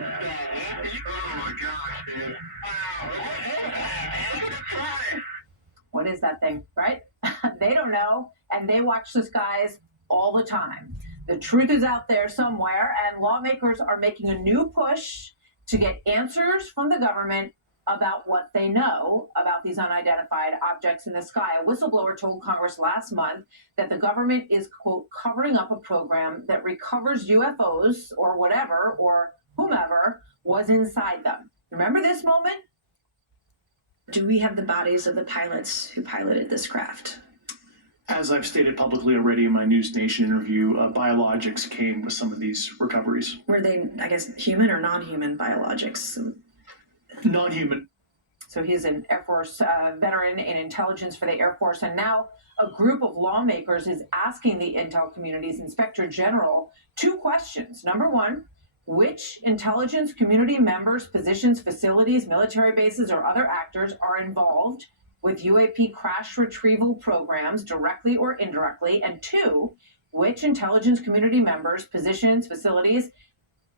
my gosh, dude. What is that thing, right? They don't know, and they watch the skies all the time. The truth is out there somewhere, and lawmakers are making a new push to get answers from the government about what they know about these unidentified objects in the sky. A whistleblower told Congress last month that the government is, quote, covering up a program that recovers UFOs or whatever or whomever was inside them. Remember this moment? Do we have the bodies of the pilots who piloted this craft? As I've stated publicly already in my News Nation interview, biologics came with some of these recoveries. Were they, I guess, human or non-human biologics? Non-human. So he's an Air Force veteran in intelligence for the Air Force. And now a group of lawmakers is asking the intel community's inspector general two questions. Number one, which intelligence community members, positions, facilities, military bases, or other actors are involved with UAP crash retrieval programs directly or indirectly? And two, which intelligence community members, positions, facilities,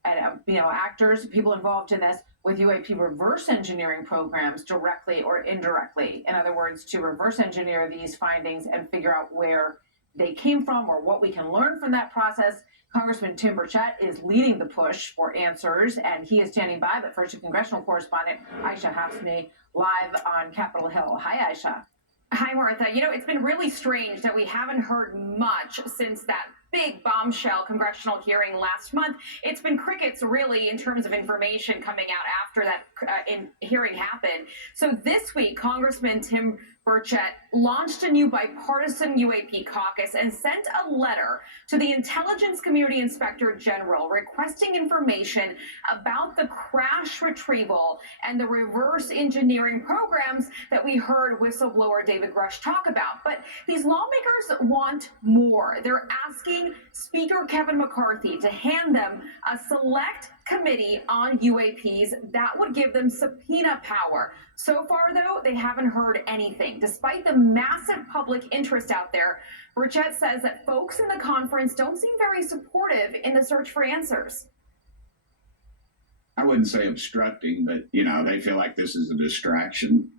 and actors, people involved in this with UAP reverse engineering programs directly or indirectly? In other words, to reverse engineer these findings and figure out where they came from or what we can learn from that process. Congressman Tim Burchett is leading the push for answers, and he is standing by. But first, a congressional correspondent, Aisha Hafsmi, live on Capitol Hill. Hi, Aisha. Hi, Martha. It's been really strange that we haven't heard much since that big bombshell congressional hearing last month. It's been crickets, really, in terms of information coming out after that hearing happened. So this week, Congressman Tim Burchett launched a new bipartisan UAP caucus and sent a letter to the Intelligence Community Inspector General requesting information about the crash retrieval and the reverse engineering programs that we heard whistleblower David Grush talk about. But these lawmakers want more. They're asking Speaker Kevin McCarthy to hand them a select committee on UAPs that would give them subpoena power. So far, though, they haven't heard anything. Despite the massive public interest out there, Burchett says that folks in the conference don't seem very supportive in the search for answers. I wouldn't say obstructing, but, they feel like this is a distraction.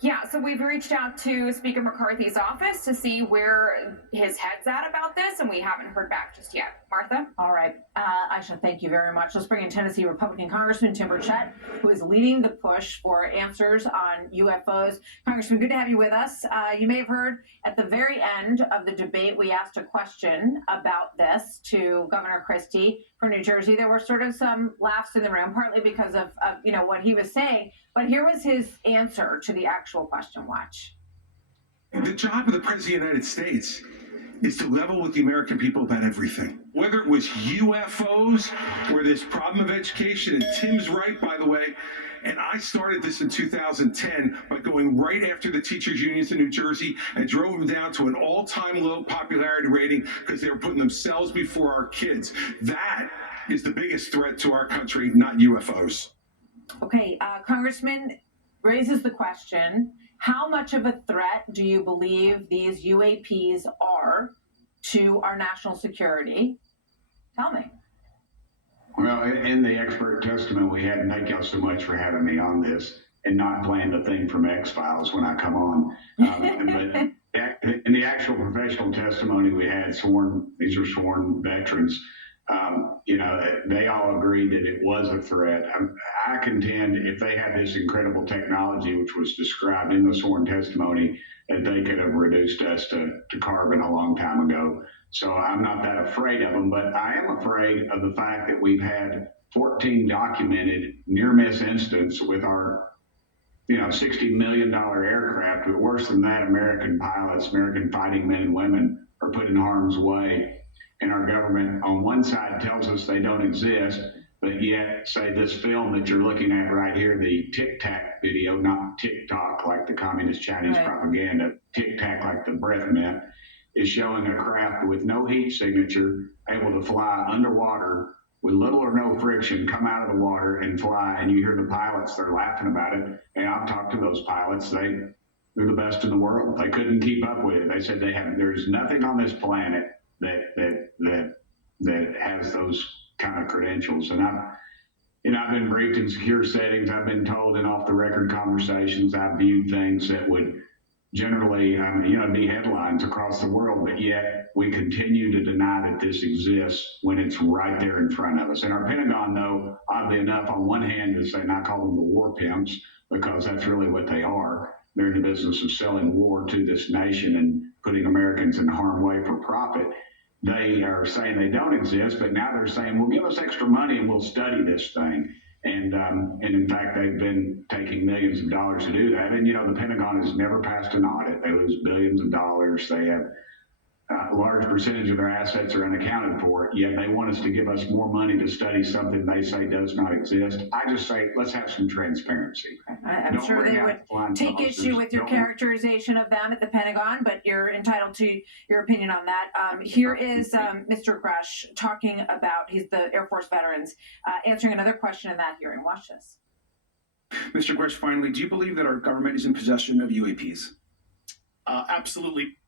Yeah, so we've reached out to Speaker McCarthy's office to see where his head's at about this, and we haven't heard back just yet. Martha? All right. Aisha, thank you very much. Let's bring in Tennessee Republican Congressman Tim Burchett, who is leading the push for answers on UFOs. Congressman, good to have you with us. You may have heard at the very end of the debate, we asked a question about this to Governor Christie for New Jersey. There were sort of some laughs in the room, partly because of what he was saying. But here was his answer to the actual question. Watch. The job of the President of the United States is to level with the American people about everything. Whether it was UFOs or this problem of education, and Tim's right, by the way, and I started this in 2010 by going right after the teachers' unions in New Jersey and drove them down to an all-time low popularity rating because they were putting themselves before our kids. That is the biggest threat to our country, not UFOs. Okay, Congressman raises the question, how much of a threat do you believe these UAPs are to our national security? Tell me. Well, in the expert testimony we had, and thank y'all so much for having me on this and not playing the thing from X-Files when I come on. But in the actual professional testimony we had, these are sworn veterans, they all agreed that it was a threat. I contend if they had this incredible technology, which was described in the sworn testimony, that they could have reduced us to carbon a long time ago. So I'm not that afraid of them, but I am afraid of the fact that we've had 14 documented near-miss incidents with our $60 million aircraft, but worse than that, American pilots, American fighting men and women are put in harm's way. And our government, on one side, tells us they don't exist, but yet, say, this film that you're looking at right here, the Tic Tac video, not TikTok like the communist Chinese propaganda, Tic Tac like the breath mint, is showing a craft with no heat signature, able to fly underwater with little or no friction, come out of the water and fly. And you hear the pilots, they're laughing about it. And I've talked to those pilots. They're the best in the world. They couldn't keep up with it. They said there's nothing on this planet that has those kind of credentials. And I've been briefed in secure settings. I've been told in off the record conversations, I've viewed things that would generally, be headlines across the world, but yet we continue to deny that this exists when it's right there in front of us. And our Pentagon, though, oddly enough, on one hand, is saying, I call them the war pimps because that's really what they are. They're in the business of selling war to this nation and putting Americans in harm's way for profit. They are saying they don't exist, but now they're saying, well, give us extra money and we'll study this thing. And in fact, they've been taking millions of dollars to do that. And, the Pentagon has never passed an audit. They lose billions of dollars. They have a large percentage of their assets are unaccounted for, yet they want us to give us more money to study something they say does not exist. I just say, let's have some transparency. I'm sure they would take issue with your characterization of them at the Pentagon, but you're entitled to your opinion on that. Here is Mr. Grush talking about, he's the Air Force veterans, answering another question in that hearing. Watch this. Mr. Grush, finally, do you believe that our government is in possession of UAPs? Absolutely.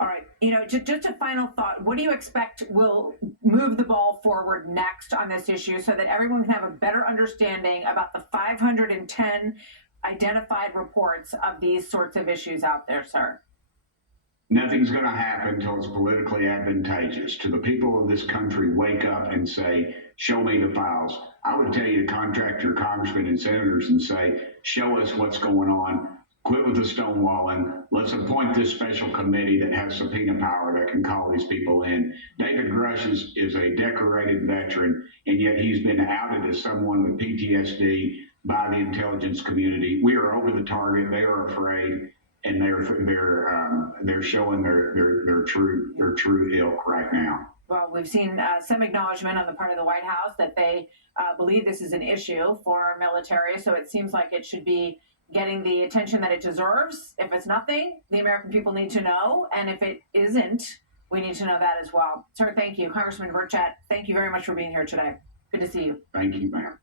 All right, just a final thought. What do you expect will move the ball forward next on this issue so that everyone can have a better understanding about the 510 identified reports of these sorts of issues out there, sir? Nothing's going to happen until it's politically advantageous. To the people of this country, wake up and say, show me the files. I would tell you to contact your congressmen and senators and say, show us what's going on. Quit with the stonewalling. Let's appoint this special committee that has subpoena power that can call these people in. David Grush is a decorated veteran, and yet he's been outed as someone with PTSD by the intelligence community. We are over the target. They are afraid, and they're showing their true ilk right now. Well, we've seen some acknowledgement on the part of the White House that they believe this is an issue for our military. So it seems like it should be getting the attention that it deserves. If it's nothing, the American people need to know. And if it isn't, we need to know that as well. Sir, thank you. Congressman Burchett, thank you very much for being here today. Good to see you. Thank you, ma'am.